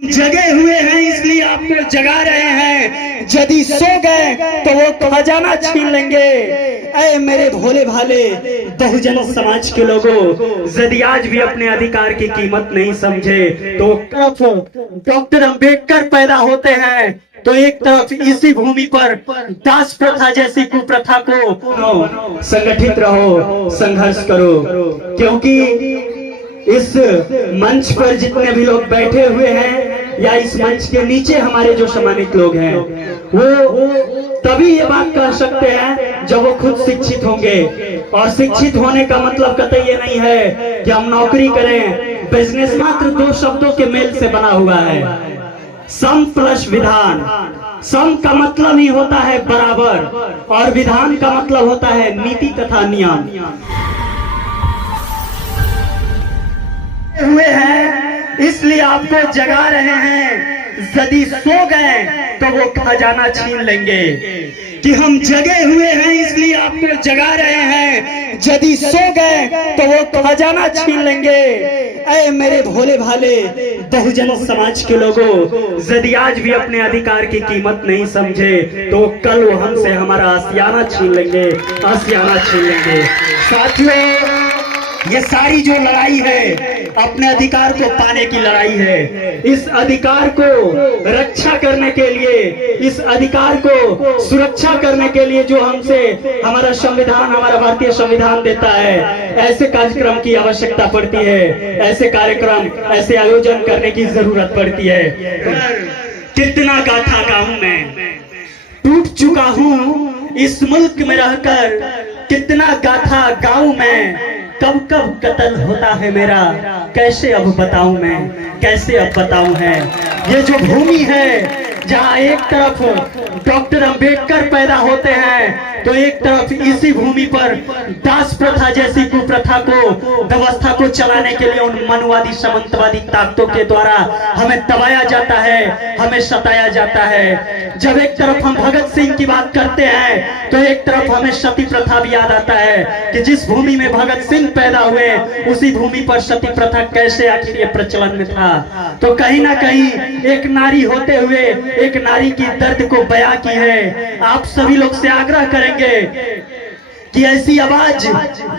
जगे हुए हैं इसलिए आपको जगा रहे हैं, यदि सो गए तो वो खजाना छीन लेंगे। ऐ मेरे भोले भाले बहुजन समाज के लोगों, यदि आज भी अपने अधिकार की कीमत नहीं समझे तो डॉक्टर अंबेडकर पैदा होते हैं तो एक तरफ इसी भूमि पर दास प्रथा जैसी कुप्रथा को संगठित रहो, संघर्ष करो, क्योंकि इस मंच पर जितने भी लोग बैठे हुए हैं या इस मंच के नीचे हमारे जो सम्मानित लोग हैं वो तभी ये बात कह सकते हैं जब वो खुद शिक्षित होंगे। और शिक्षित होने का मतलब कतई ये नहीं है कि हम नौकरी करें। बिजनेस मात्र दो शब्दों के मेल से बना हुआ है, सम प्लस विधान। सम का मतलब ही होता है बराबर और विधान का मतलब होता है नीति तथा नियम। हुए हैं इसलिए आपको जगा रहे हैं, यदि सो गए तो वो खजाना छीन लेंगे। कि हम जगे हुए हैं इसलिए आपको जगा रहे हैं, यदि सो गए तो वो खजाना छीन लेंगे। ऐ मेरे भोले भाले बहुजन समाज के लोगों, यदि आज भी अपने अधिकार की कीमत नहीं समझे तो कल वो हमसे हमारा आशियाना छीन लेंगे, आशियाना छीन लेंगे। साथियों, ये सारी जो लड़ाई है अपने अधिकार को पाने की लड़ाई है। इस अधिकार को रक्षा करने के लिए, इस अधिकार को सुरक्षा करने के लिए जो हमसे हमारा संविधान, हमारा भारतीय संविधान देता है, ऐसे कार्यक्रम की आवश्यकता पड़ती है, ऐसे कार्यक्रम, ऐसे आयोजन करने की जरूरत पड़ती है। कितना गाथा गाऊं मैं, टूट चुका हूं इस मुल्क में रहकर, कितना गाथा गाऊं मैं, कब कब कत्ल होता है मेरा, कैसे अब बताऊं मैं, कैसे अब बताऊं है। ये जो भूमि है जहां एक तरफ डॉक्टर अंबेडकर पैदा होते हैं तो एक तरफ इसी भूमि पर दास प्रथा जैसी कुप्रथा को, व्यवस्था को चलाने के लिए उन मनुवादी सामंतवादी ताकतों के द्वारा हमें दबाया जाता है, हमें सताया जाता है। जब एक तरफ हम भगत सिंह की बात करते हैं तो एक तरफ हमें सती प्रथा भी याद आता है कि जिस भूमि में भगत सिंह पैदा हुए उसी भूमि पर सती प्रथा कैसे आखिर ये प्रचलन में था। तो कहीं ना कहीं एक नारी होते हुए एक नारी की दर्द को बयां की है। आप सभी लोग से आग्रह करेंगे कि ऐसी आवाज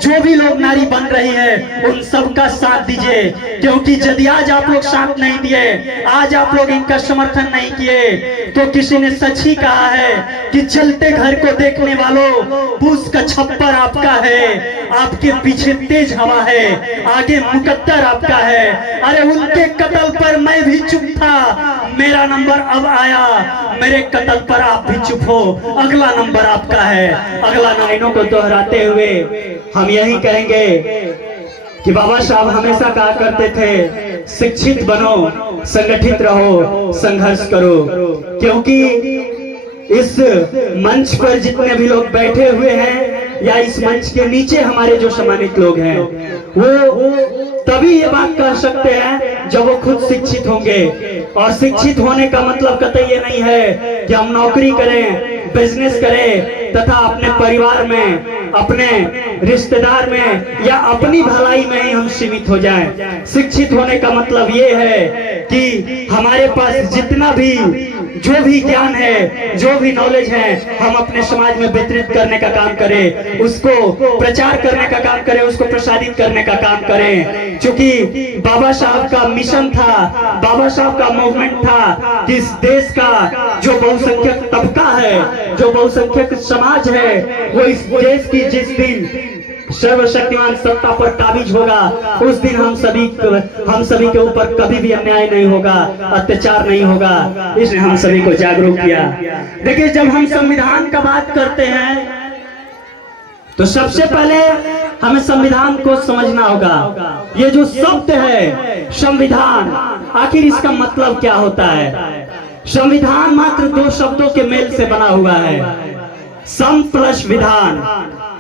जो भी लोग नारी बन रही है उन सबका साथ दीजिए, क्योंकि यदि आज आप लोग साथ नहीं दिए, आज आप लोग इनका समर्थन नहीं किए तो किसी ने सच ही कहा है कि चलते घर को देखने वालों, पूछ का छप्पर आपका है, आपके पीछे तेज हवा है, आगे मुकद्दर आपका है। अरे उनके कत्ल पर मैं भी चुप था, मेरा नंबर अब आया, मेरे कत्ल पर आप भी चुप हो, अगला नंबर आपका है। अगला लाइनों को दोहराते हुए हम यही कहेंगे कि बाबा साहब हमेशा कहा करते थे, शिक्षित बनो, संगठित रहो, संघर्ष करो, क्योंकि इस मंच पर जितने भी लोग बैठे हुए हैं या इस मंच के नीचे हमारे जो सम्मानित लोग हैं वो तभी ये बात कह सकते हैं जब वो खुद शिक्षित होंगे। और शिक्षित होने का मतलब कतई ये नहीं है कि हम नौकरी करें, बिजनेस करें तथा अपने परिवार में, अपने रिश्तेदार में या अपनी भलाई में ही हम सीमित हो जाएं। शिक्षित होने का मतलब ये है कि हमारे पास जितना भी जो भी ज्ञान है, जो भी नॉलेज है, हम अपने समाज में वितरित करने का काम करें, उसको प्रचार करने का काम करें, उसको प्रसारित करने का काम करें। क्योंकि बाबा साहब का मिशन था, बाबा साहब का मूवमेंट था कि इस देश का जो बहुसंख्यक तबका है, जो बहुसंख्यक समाज है, वो इस देश की जिस दिन सर्वशक्तिमान सत्ता पर काबिज होगा उस दिन हम सभी के ऊपर कभी भी अन्याय नहीं होगा, अत्याचार नहीं होगा। इसने हम सभी को जागरूक किया। देखिए, जब हम संविधान का बात करते हैं तो सबसे पहले हमें संविधान को समझना होगा। ये जो शब्द है संविधान, आखिर इसका मतलब क्या होता है। संविधान मात्र दो शब्दों के मेल से बना हुआ है, सम प्लस विधान।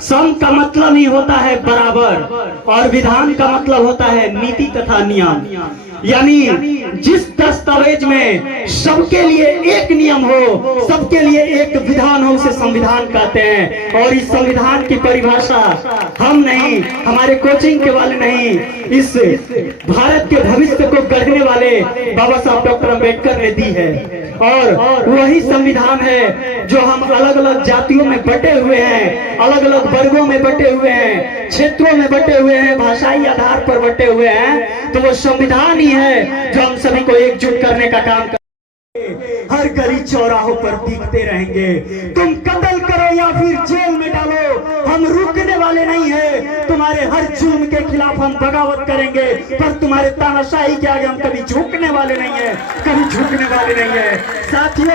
सम का मतलब ही होता है बराबर और विधान का मतलब होता है नीति तथा नियम। यानी जिस दस्तावेज दस्तावेज में सबके लिए एक नियम हो, सबके लिए एक विधान हो, उसे संविधान कहते हैं। और इस संविधान की परिभाषा हम नहीं, हमारे कोचिंग के वाले नहीं, इस भारत के भविष्य को गढ़ने वाले बाबा साहब डॉक्टर अम्बेडकर ने दी है। और वही संविधान है जो हम अलग अलग जातियों में बटे हुए हैं, अलग अलग वर्गों में बटे हुए हैं, क्षेत्रों में बटे हुए हैं, भाषाई आधार पर बटे हुए हैं, तो वो संविधान ही है जो हम सभी को एकजुट करने का काम कर हर गली चौराहों पर दिखते रहेंगे। तुम कत्ल करो या फिर जेल में डालो, हम रुकने वाले नहीं है। तुम्हारे हर जुल्म के खिलाफ हम बगावत करेंगे, पर तुम्हारे तानाशाही के आगे हम कभी झुकने वाले नहीं है, कभी झुकने वाले नहीं है। साथियों,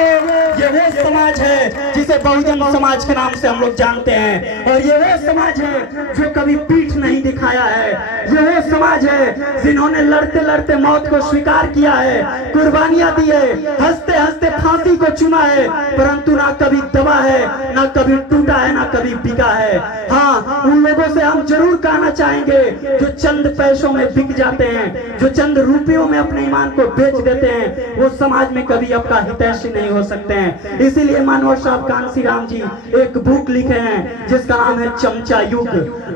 ये वो समाज है जिसे बहुजन समाज के नाम से हम लोग जानते हैं, और ये वो समाज है जो कभी पीठ नहीं दिखाया है। ये वो समाज है जिन्होंने लड़ते लड़ते मौत को स्वीकार किया है, कुर्बानियां दी है, हंसते हंसते फांसी को चुना है, परंतु ना कभी दबा है, ना कभी टूटा है, ना कभी बिका है। हाँ, उन लोगों से हम जरूर कहना चाहेंगे जो चंद पैसों में बिक जाते हैं, जो चंद रुपयों में अपने ईमान को बेच देते हैं, वो समाज में कभी आपका हितैषी नहीं हो सकते हैं। इसीलिए मानवर साहब कांसी राम जी एक बुक लिखे हैं जिसका नाम है चमचा युग।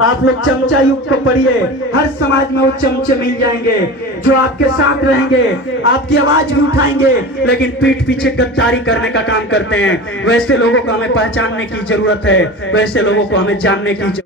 आप लोग चमचा युग को पढ़िए, हर समाज में वो चमचे मिल जाएंगे जो आपके साथ रहेंगे, आपकी आवाज भी उठाएंगे, लेकिन पीठ पीछे गद्दारी करने का काम करते हैं। वैसे लोगों को हमें पहचानने की जरूरत है, वैसे लोगों को हमें जानने की